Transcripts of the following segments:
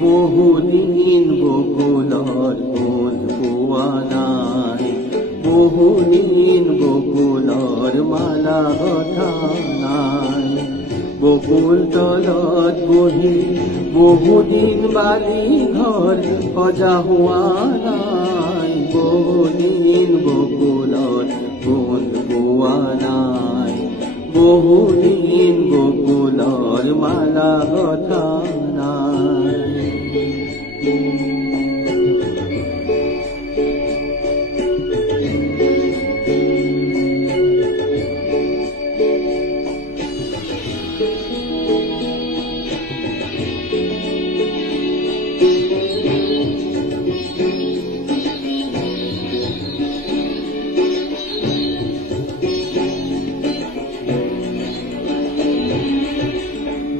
বহুদিন বকুলৰ ফুল পোৱা নাই, বহুদিন বকুলৰ মালা গঁথা নাই। বকুল তলত বহি বহুদিন বালি ঘৰ সজা হোৱা নাই, বহুদিন বকুলত ফুল পোৱা নাই, বহুদিন বকুলৰ মালা গঁথা নাই।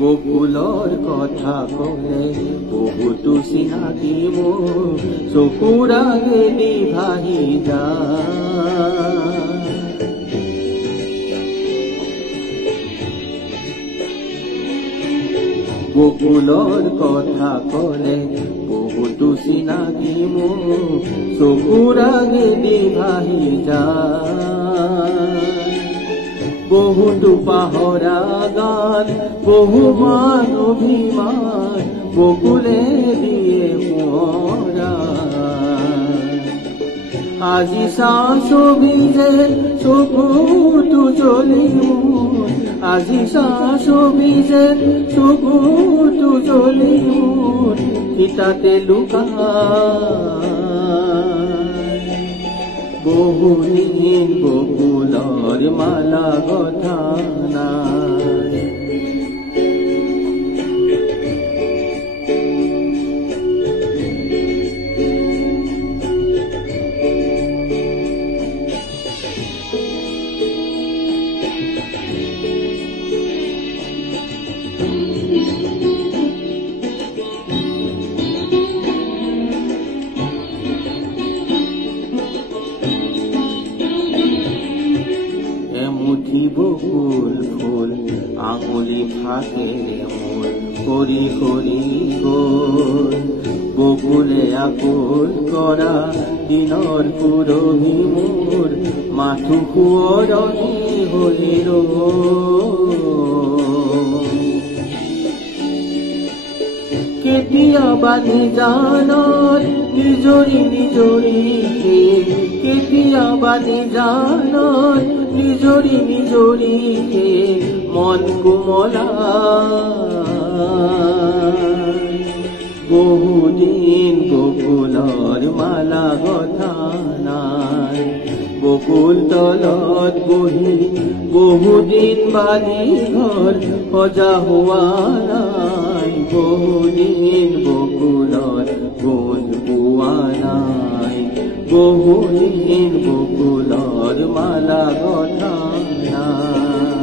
বকুলৰ কথা কলে বহুতো চিনাকি মোৰ চকুৰ আগেদি ভাহি যায়। বকুলৰ কথা কলে বহুতো চিনাকি মোৰ চকুৰ আগেদি ভাহি যায়। বহুতো পাহৰা গান বহুমান অভিমান বকুলে দিয়ে মৰা। আজি চা ছবি যে চকুটো জ্বলি মোৰ, আজি চা ছবি যে চকুটো জ্বলি মোৰ সীতাতে লুকাই। বহুদিন বকুলৰ মালা গঁথা নাই। এমুঠি বকুল ফুল আঙুলি ফাঁকে মোৰ সৰি সৰি গল। বকুলে আকুল কৰা দিনৰ পুৰহি মোৰ মাথো শুৱৰণি হৈ কেতিয়াবা নিজানত নিজৰি নিজৰি, কেতিয়াবা নিজানত নিজৰি নিজৰি মন কোমলা। বহুদিন বকুলৰ মালা গঁথা নাই, বকুল তলত বহি বহুদিন বালি ঘৰ সজা হোৱা নাই, বহুদিন বকুলৰ ফুল পোৱা নাই, বহুদিন বকুলৰ মালা গঁথা নাই।